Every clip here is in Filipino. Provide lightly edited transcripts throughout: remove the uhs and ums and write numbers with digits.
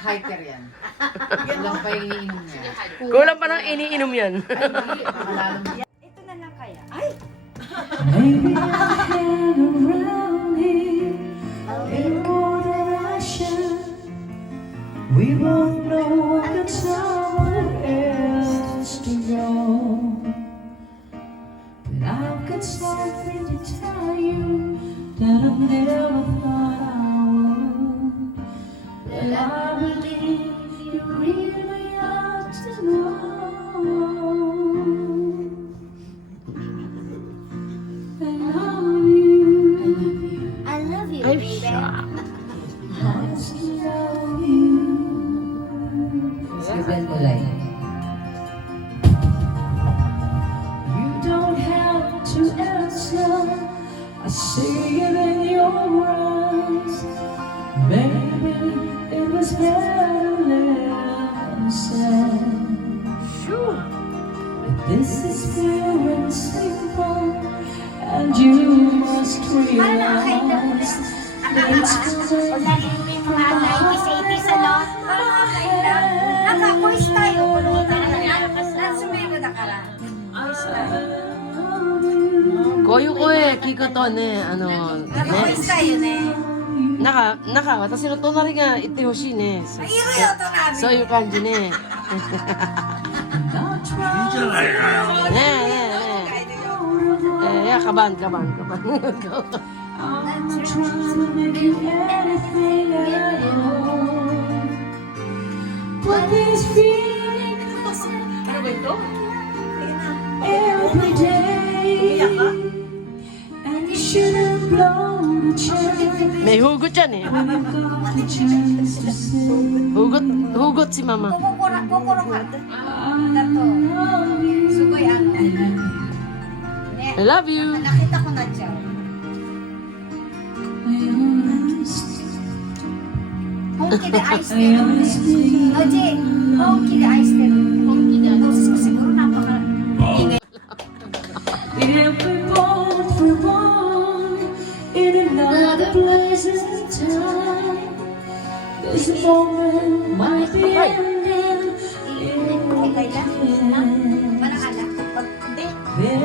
Hiker yan. Kulang pa yung iniinom niya. Kulang pa ng iniinom yan. Ito na lang kaya. Ay! Maybe I hang around here a little more than I should. We both know that someone else to go. But I've got something to tell you that I never thought I would. But I believe you really ought to know. I love you, I'm baby. shocked. You don't have to answer. I see it in your eyes. Maybe it was better left unsaid. Sure. But this is pure and simple, and you must realize that it's O dali mo yung mga 90s, 80s, ano? Parang nakakainda. Naka-voice tayo. Sumayon na kara. Voice tayo. Koyo ko kiko to ne, Naka-voice tayo, ne.私の隣が行ってほしいね。Ay, iro yun ito namin. そういう感じね。ねえねえねえ。いや、カバン。I'm trying to make it anything at all. But this feeling comes every day, and you shouldn't blow the chance. May hugot yan eh. When you've got the chance to say Hugot si mama. Kukurong ka. I love you. Sugoy ano. I love you. Nakita ko na siya. Home kid ice cream. Oje, home kid ice cream. Home kid ice cream. Siguro napaka. If we both were born in another place and time, this moment might be ending in Okay lang. Manang anak. Then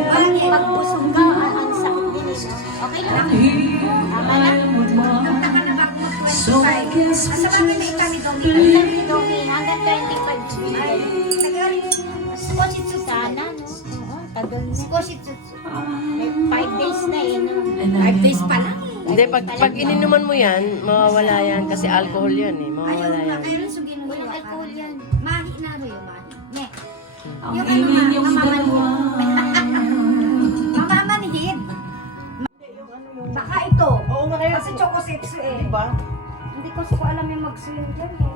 Pag busog ka, ang sakit din ito. Okay lang. I would walk. So I guess we Sa bagay may kami domi. Hanggang 25 speed. Ay, Skoshitsu sana. Tagal na. Skoshitsu. May 5 days na eh. 5 days pa lang. Hindi, pag ininuman mo yan, mawawala yan kasi alcohol yan eh. Mawawala yan. Walang alcohol yan. Mahi na ro yung mahi. Ne. ang Yung ano ining nga, yung dalawa. Mamamanhid. Baka ito. Oo nga kayo. Kasi choco sexy eh. Diba? Hindi ko alam yung mag-swing dyan eh.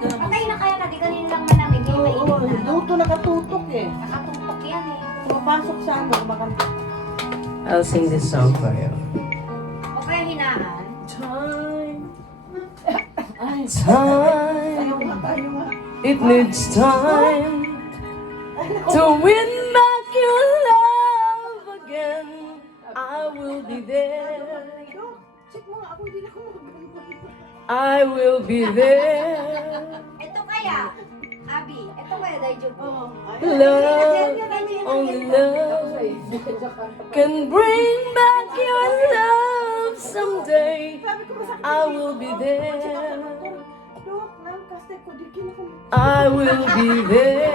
Patay na kaya na, di kanina lang manamig. Oo, Luto nakatutok eh. nakatutok yan eh. Pumapasok sa ano, makanta. I'll sing this song for you. O kaya hinahan. Time, it needs time to win back your love again. I will be there. I will be there. Ito kaya, Abi, ito kaya Daijo po. Love, only love can bring back your love someday. I will be there. I will be there.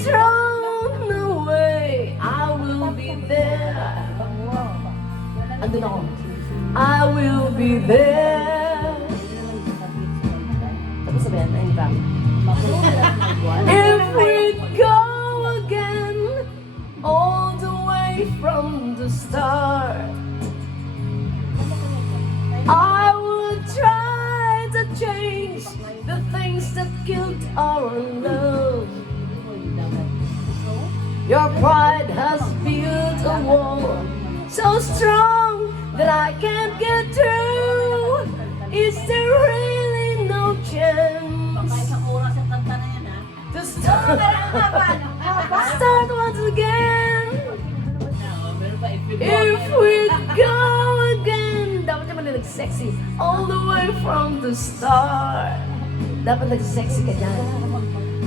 thrown away, I will be there. Andun ako. I will be there. Tapos sabihin, ayun ba? If we go again, all the way from the start, I would try to change the things that killed our love. Your pride has built a wall so strong that I can't get through. Is there really no chance to start once again? If we go again, dapat naman na nag-sexy all the way from the start. Dapat nag-sexy ka dyan.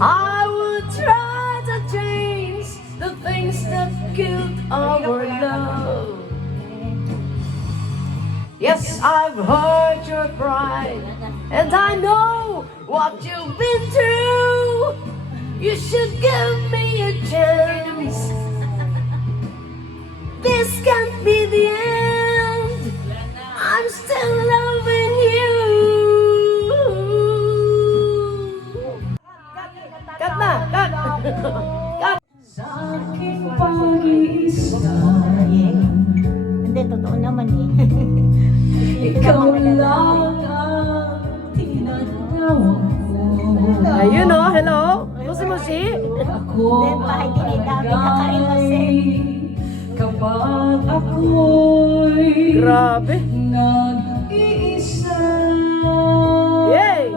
I would try to change the things that killed our love. Yes, I've heard your cry, and I know what you've been through. You should give me a chance. This can't be the end. I'm still loving you. Cut na! Cut! Cut! Sa aking pag-iisa, Hindi, totoo naman eh. ikaw lang ang tinatawag ko. Ayun oh, hello? Musi-musi? Ako Hindi, bakit dinidami ka ka rin kasi? kapag ako'y Grabe. nag-iisa. Yay!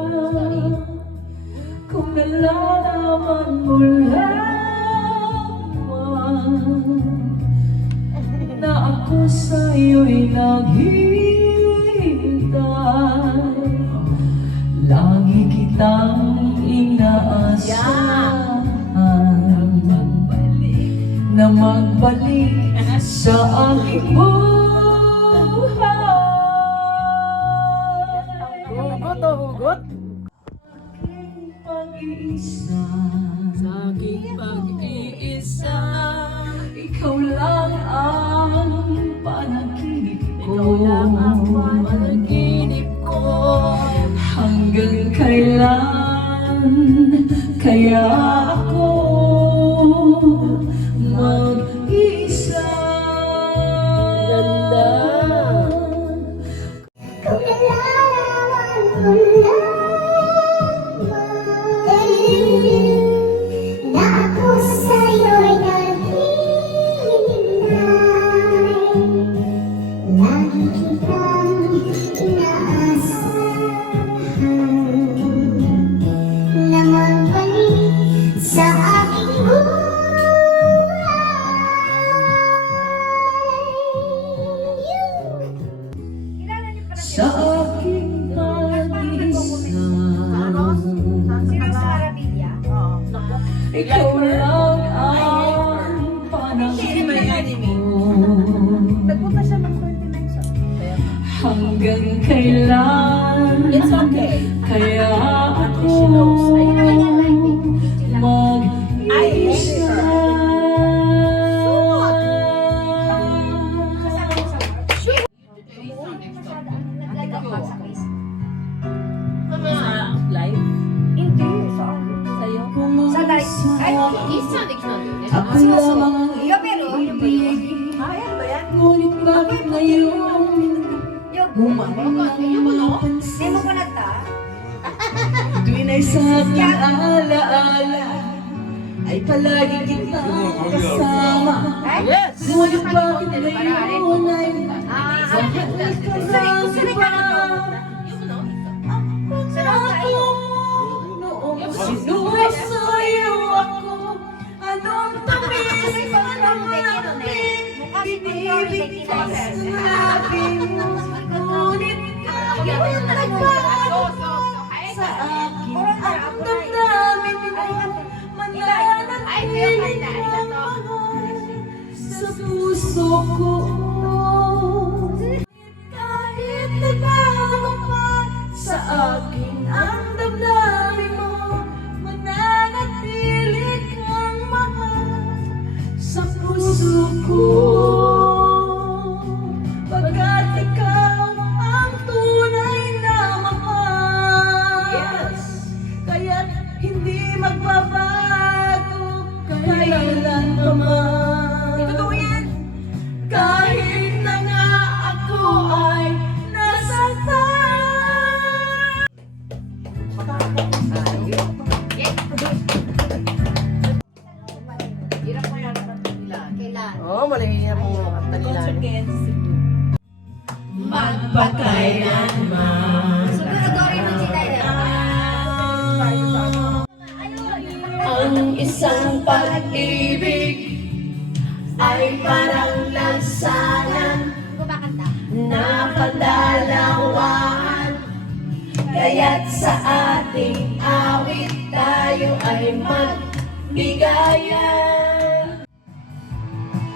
Kung nalalaman mo lamang na ako sa'yo'y naghihintay, lagi kitang inaasahan na magbalik sa aking buhay. Hugot oh, hugot. Pag-iisa, Sa aking pag-iisa, ikaw lang ang panaginip ko. panaginip ko. Hanggang kailan kaya ako mag-isa? Ganda. Kung nalalaman mo lamang na ako sa'yo'y naghihintay, lagi kitang inaasahan na magbalik sa aking buhay. Sa aking pag-iisa, ikaw lang ang panaginip ko. Nagpunta siya ng 29 sa... Hanggang kailan kaya ako mag-iisa? Ako lamang ang ibig, ngunit bakit ngayon bumalik ang pansin? Tuwin ay sa aking alaala ay palagi kitang kasama. Yes! Ngunit bakit ngayon ay bakit nagkasama? Noong sinusayo ako, anong tamis ng aking binibig ko sinabi mo, ngunit kahit nagbago sa akin ang damdamin mo, mananatiling ang mahal sa puso ko. Kahit nagbago pa sa akin ang damdamin mo, mananatili kang hindi magbabago kailan pa man. Totoo yan. Kahit na nga ako ay nasaktan. Hirap mo yan ang talilan. Kailan? Oo, malahirap mo ang talilan. Magpakailanman Siguradorin mo si Tyler. ang isang pag-ibig ay parang lansanan Kumakanta. na padalawaan. Kaya't sa ating awit tayo ay magbigayan.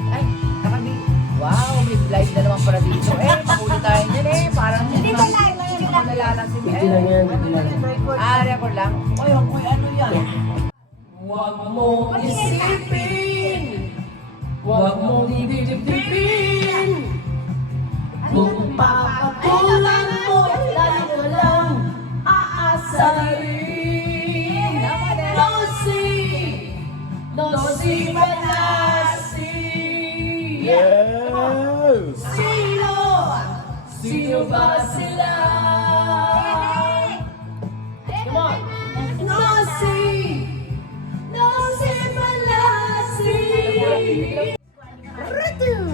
Ay, nakabi. Wow, may live na naman pala dito. Mahuli tayo dyan Parang Hindi ba live? Hindi lang. nalalasin. Hindi lang yan, hindi lang. Record lang. Oy, ano yan? Huwag mong isipin, huwag mong dibdibin. Kung papatulan mo, lalo mo lang aasarin. Dosi Manasi. Sino ba sila? Come on. Dosi Manasi.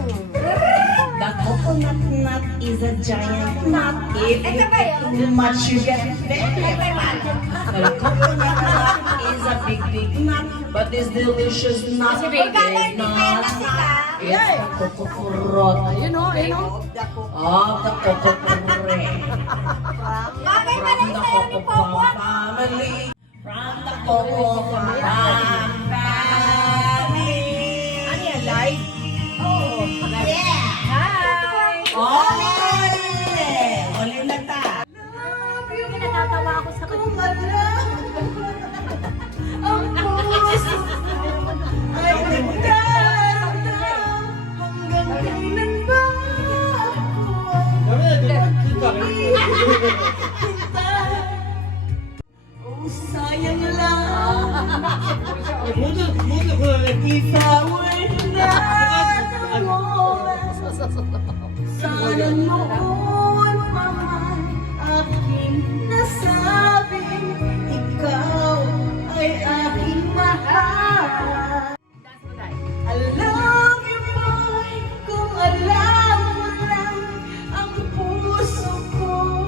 The coconut nut is a giant nut. If you eat too much, you get very fat. The coconut nut is a big, big nut, but this delicious nut is not. It's the coco fruit. Ayun o, ayun o. Of the coco fruit. Bagay pa From lang the sa'yo ni coco Popot. family. From the coco family. Ano yan, live? Oo. Yeah. Hi! Oli na ta. Natatawa ako sa kanila. Ang puso ay nagdaramdam hanggang kailan ba ako oh, sayang lang. If I were not alone, sana noon pa man aking nasabing ikaw ay aking mahal. I love you, boy, kung alam mo lang ang puso ko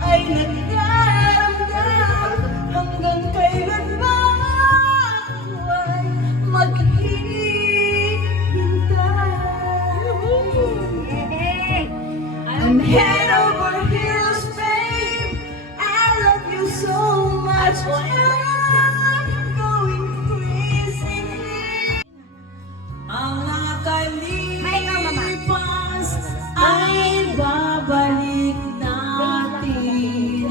ay nagdaramdam hanggang kailan ba ako ay maghihintay. I'm head over heels, babe. I love you so much. I'm going crazy. Ang nakalipas ay babalik natin.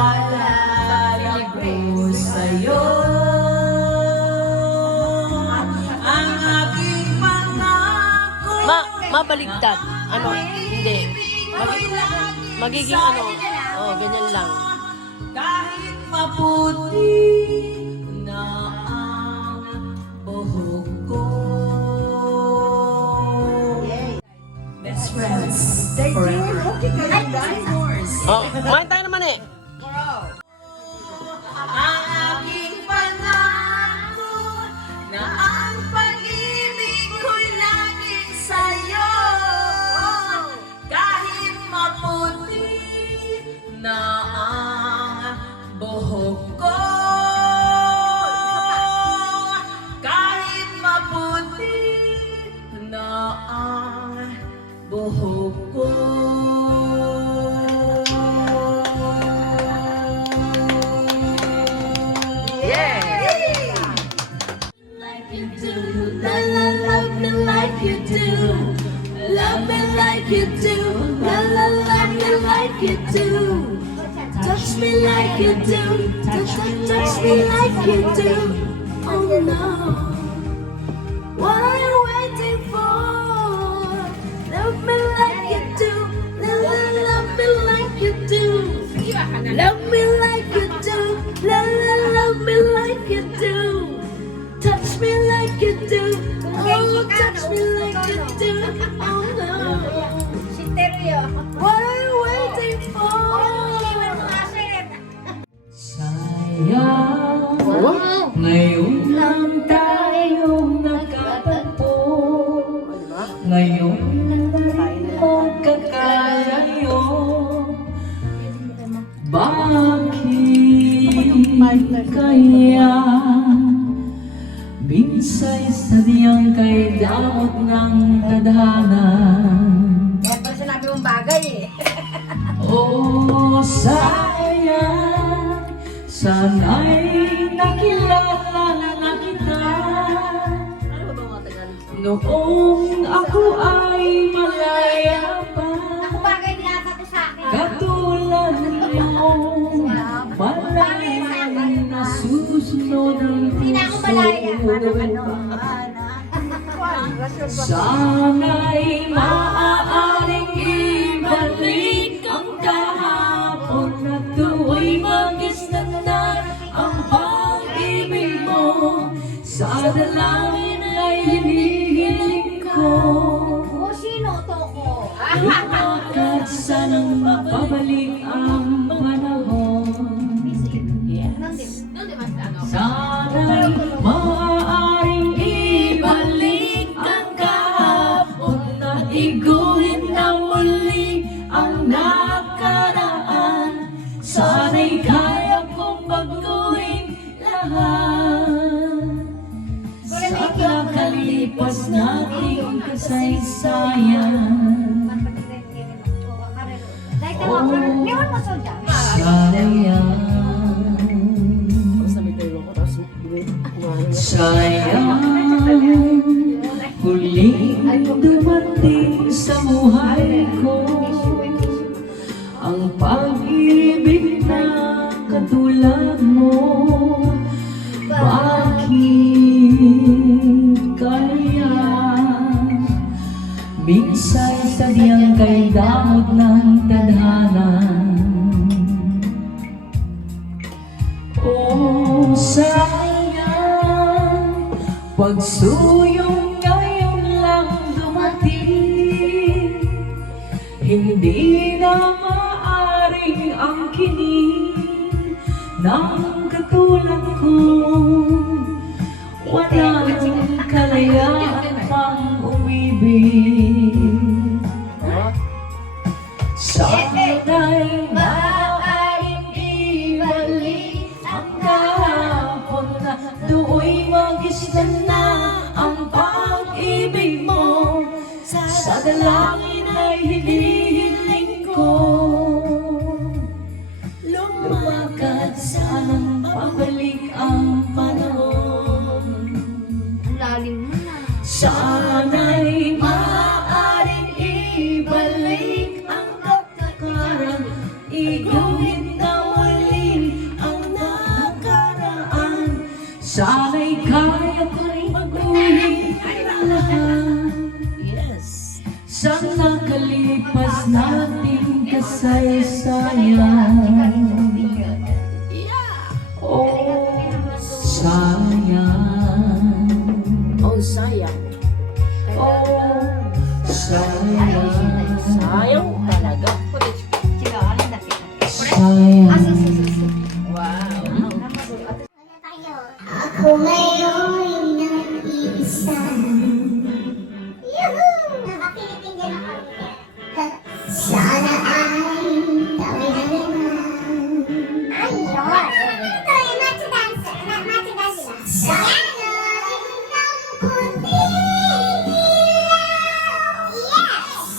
Ipapaalala ko sa'yo ang aking pangako. Mabaligtad. Ano? Hindi. Magiging ano? Oh, ganyan lang. Kahit maputi na ang buhok ko. Best friends forever. Oh, kumain tayo naman Ang aking pangako na ang pag-ibig ko'y laging sa'yo. Kahit maputi na ang buhok ko. Kahit maputi na ang buhok ko. Like you do, la la love me like you do, love me like you do, la la love me like you do, touch me like you do, touch me like you do. Oh no, what are you waiting for? Love me like you do, la la love me like you do. ka na. Love me like you do. Love me like you do. Touch me like you do. Oh, touch me like you do. Oh, no. Si Terio. What are you waiting for? Iwan mo nga, sir. Sayang, ngayon lang tayong nakatagpo. Ngayon lang magkakalayo. Bakit kaya binsay sadyang kay damot ng tadhana? Kaya pala sinabi mong bagay eh. Oh, sayang, sana'y nakilala na kita. Noong ako ay malaya pa, Ako bagay niya ata sa akin. katulad niyong malayan na susunod ang Hindi na ako malaya. puso. Sana'y maaaring ibalik ang kahapon na tuwa'y mag-isnan na ang pag-ibig mo. Sa dalangin ay hinihiling ko, O, sino to ko? lumakad sanang mapabalik ang panahon. Sana'y maaaring ibalik ang kahapon na iguhin na muli ang nakaraan. Sana'y kaya kong baguhin lahat sa kakalipas nating kasaysayan. Sayang, huling dumating sa buhay ko ang pag-ibig na katulad mo. Bakit kaya minsay sadyang kay damot ng tadhana? Oh, sayang, pagsuyong ngayon lang dumating, hindi na maaring angkinin ng katulad ko. Walang kalayaan pang umibig. Sana'y maaaring ibalik ang kahapon na do'y mag-islan na ang pag-ibig mo. Sa dalangin ay hinihiling ko, lumakad sanang pabalik ang panahon. Ang lalim mo na. Sana'y maaaring ibalik ang nakaraan, iguhin na muli ang nakaraan. Sana'y kaya kong baguhin lahat sa nakalipas nating kasaysayan. Oh, sayang. Oh, sayang. Oh, sayang. Sayang talaga. Sayang. Wow. Ako ngayon ang isa. Yuhuu! Nakapilitin din ako. Sana ay tawid na naman. Ayun! Ito yung macho dancer. Macho dancer. Sana ay ng kunti. Yes!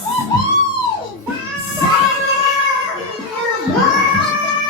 Sana lubos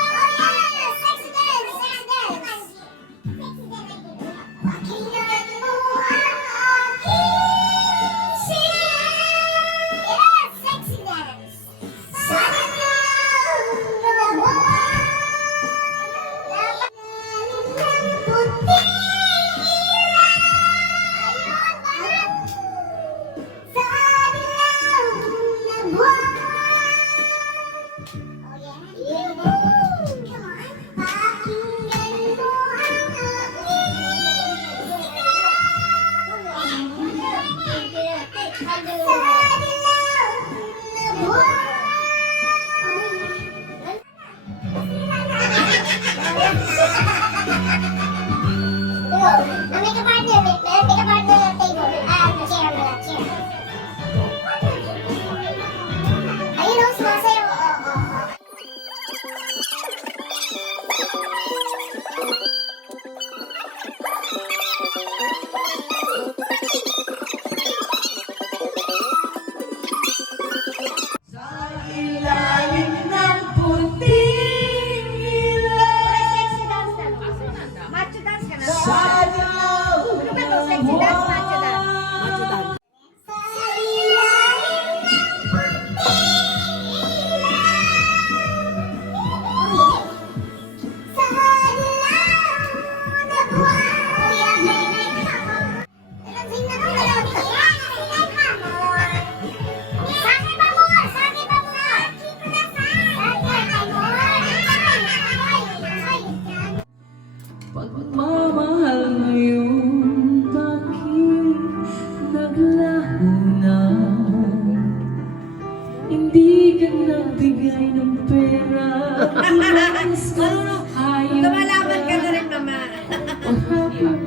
Lumalaban ka na rin, mama.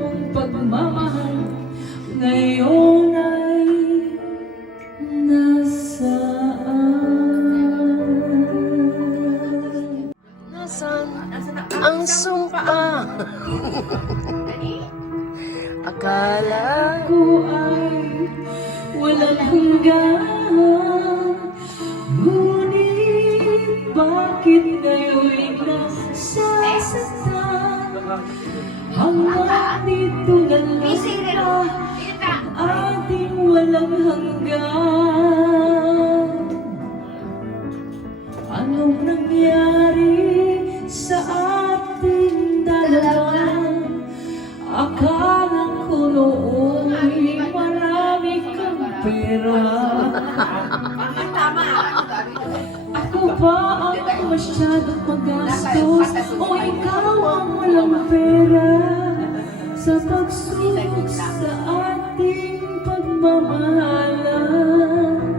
Mong pagmamahal ngayon ay nasaan? Nasaan ang sumpa? Akala Ko ay walang hanggan, ngunit bakit ngayon nasasaktan? Hanggang dito na lang ang ating walang hanggan. Anong nangyari sa ating dalawa? Akala ko noon marami kang pera. Ako ba ang masyadong magastos o ikaw ang walang pera? Sa pagsubok sa ating pagmamahalan,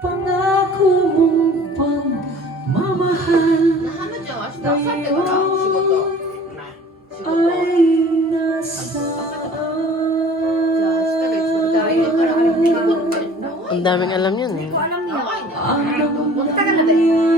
pangako mong pagmamahal ay nasaan? ang daming alam yun eh. Anong nangyari